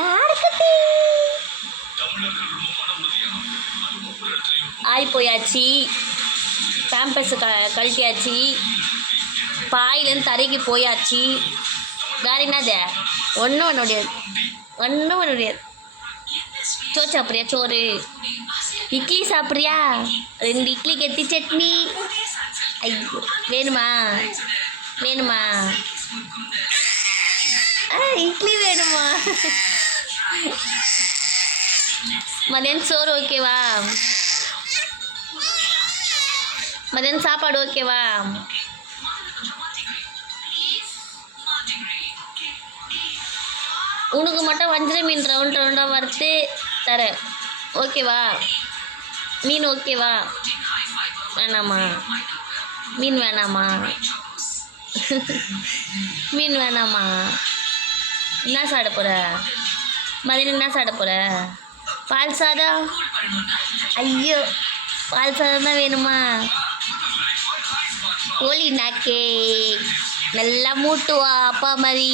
யாருக்கு ஆய் போயாச்சு. பேம்பஸ் கழட்டியாச்சு. பாயிலேருந்து தரைக்கு போயாச்சு. வேற என்னது? ஒன்றும் பண்ண முடியாது, ஒன்றும் பண்ண முடியாது. சோறு சாப்பிட்றியா? சோறு. இட்லி சாப்பிட்றியா? 2 இட்லி கெட்டி சட்னி. ஐயோ, வேணுமா? வேணுமா? இட்லி வேணுமா? மதியானம் சோறு ஓகேவா? மதியானம் சாப்பாடு ஓகேவா? உனக்கு மட்டும் வஞ்சர மீன் ரவுண்டாக வறுத்து தரேன், ஓகேவா? மீன் ஓகேவா? வேணாமா? மீன் வேணாமா? மீன் வேணாமா? என்ன சாப்பிட போகிற? மதியானம் என்ன சாப்பிட போகிற? பால் சாதம். ஐயோ, பால் சாதம் தான் வேணுமா? கோழி நாக்கே நல்லா மூட்டுவா அப்பா மாதிரி.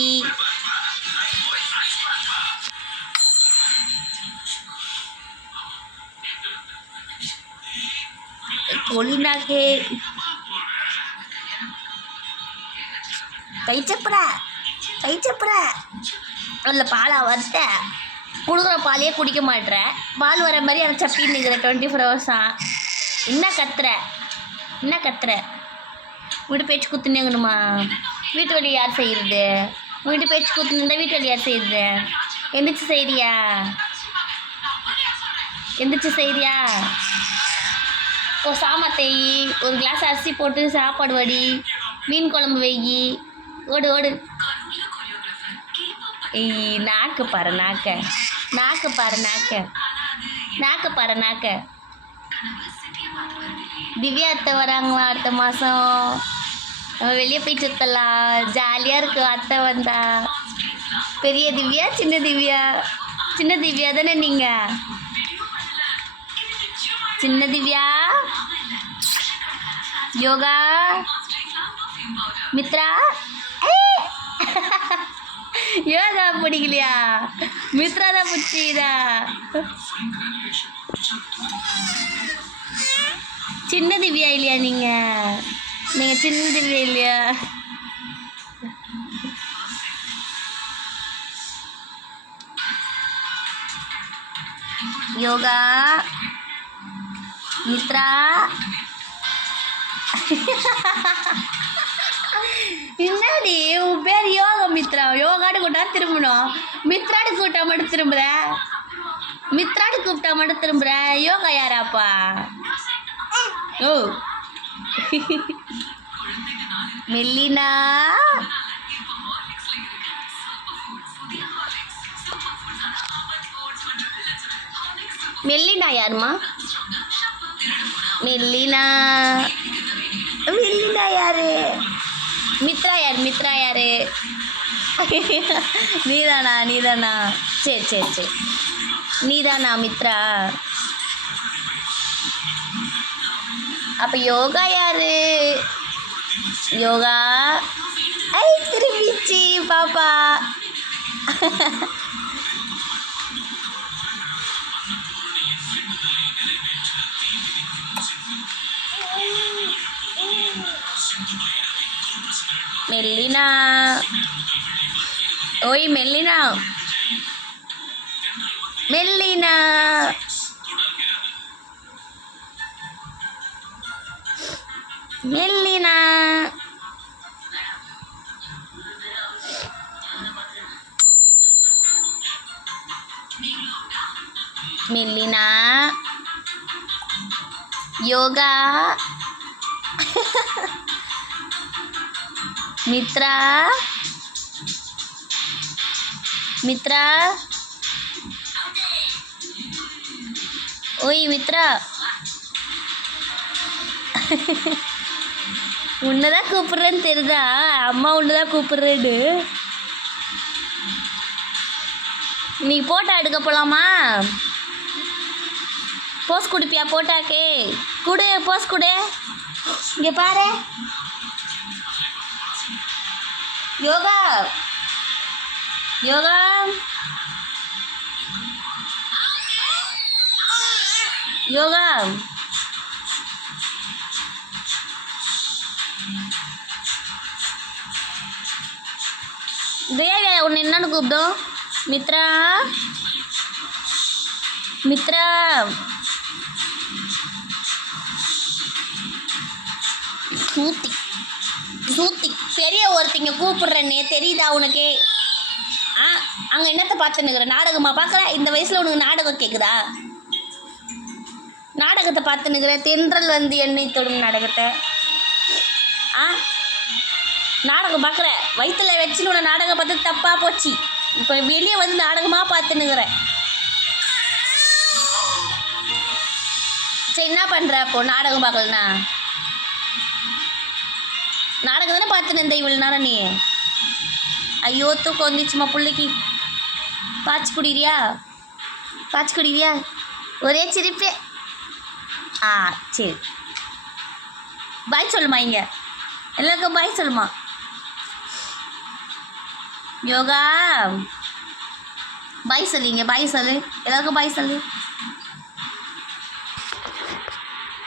கோழி நாக்கே கை சப்புற கை சப்புற. அதில் பாலா வத்த கொடுக்குற பாலையே குடிக்க மாட்டேற. பால் வர மாதிரி அதை சப்பின்னு நிற்கிற 24 ஹவர்ஸா. என்ன கத்துற? என்ன கத்துற? வீட்டு பேச்சு குத்துனேங்கணுமா? வீட்டு வழி யார் செய்கிறது? வீட்டு பேச்சு குத்துனா வீட்டு வழி யார் செய்கிறது? எந்திரிச்சு செய்றியா? எந்திரிச்சு செய்றியா? ஒரு சாமான் தேய், ஒரு கிளாஸ் அரிசி போட்டு சாப்பாடு வடி, மீன் குழம்பு வெயி. ஓடு ஓடு. நாக்கு பாரு நாக்க, நாக்கு பாரு நாக்க, நாக்கு பாரு நாக்க. திவ்யா அத்தை வராங்களா அடுத்த மாதம்? நம்ம வெளியே போய் சுற்றலாம், ஜாலியாக இருக்கு அத்தை வந்தா. பெரிய திவ்யா சின்ன திவ்யா? சின்ன திவ்யா தானே நீங்கள்? சின்ன திவ்யா. யோகா மித்ரா. யோகா பிடிக்கலையா? மித்ரா தான் பிடிச்சிதா? சின்ன திவ்யா இல்லையா நீங்கள்? நீங்கள் சின்ன திவ்யா இல்லையா? யோகா மித்ரா. என்னடி உன் பேர் யோகா மித்ரா? யோகாடு கூட்டா திரும்பணும், மித்ராடு கூட்டா மட்டும் திரும்புற. மித்ராடு கூப்பிட்டா மட்டும் திரும்புற. யோகா யாராப்பா? ஓ மெல்லினா. மெல்லினா யாருமா? மெல்லினா. மெல்லினா யாரு? மித்ரா யார்? மித்ரா யாரு? நீதானா? நீதானா? சரி சரி சரி, நீதானா மித்ரா? அப்போ யோகா யாரு? யோகா. ஐ திரும்பிச்சு பாப்பா. மெல்லினா. ஓய் மெல்லினா. மெல்லினா. மெல்லினா. மெல்லினா. யோகா. மித்ரா. மித்ரா. ஓய் மித்ரா. உன்னதான் கூப்பிடுறேன்னு தெரியுதா? அம்மா உன்னதான் கூப்பிடுறேன்னு. நீ போட்டோ எடுக்க போலாமா? போஸ் கொடுப்பியா? போட்டாக்கே கொடு, போஸ் கொடு. இங்கே பாரு யோகா. யோகா யோகா தேவியா உன்னை என்னன்னு கூப்பிடும்? மித்ரா மித்ரா சூத்தி சூத்தி பெரிய ஒருத்திங்க கூப்பிடுறேன்னே தெரியுதா உனக்கு? ஆ அங்கே என்னத்தை பார்த்துன்னுக்குற? நாடகமா பார்க்குற? இந்த வயசில் உனக்கு நாடகம் கேட்குதா? நாடகத்தை பார்த்துன்னுக்குற? தென்றல் வந்து எண்ணெய் தொடும் நாடகத்தை. ஆ நாடகம் பார்க்குற? வயிற்றுல வச்சுன்னு உன்னை நாடகம் பார்த்து தப்பாக போச்சு. இப்போ வெளியே வந்து நாடகமாக பார்த்துன்னுக்குறேன். சரி என்ன பண்ணுற அப்போ நாடகம் பார்க்கலண்ணா? நாடகம் தானே பார்த்துன்னு இருந்த இவ்வளோ நேரம் நீ? ஐயோ தூக்கம் வந்துச்சுமா பிள்ளைக்கு. பாய்ச்சி குடிக்கிறியா? பாய்ச்சி குடிக்கிறியா? ஒரே சிரிப்பே. ஆ சரி பாய் சொல்லுமா, இங்கே எல்லாருக்கும் பாய் சொல்லுமா. யோகா பாய் சொல்லிங்க, பாய் சொல்லு எல்லாருக்கும் பாய் சொல்லு.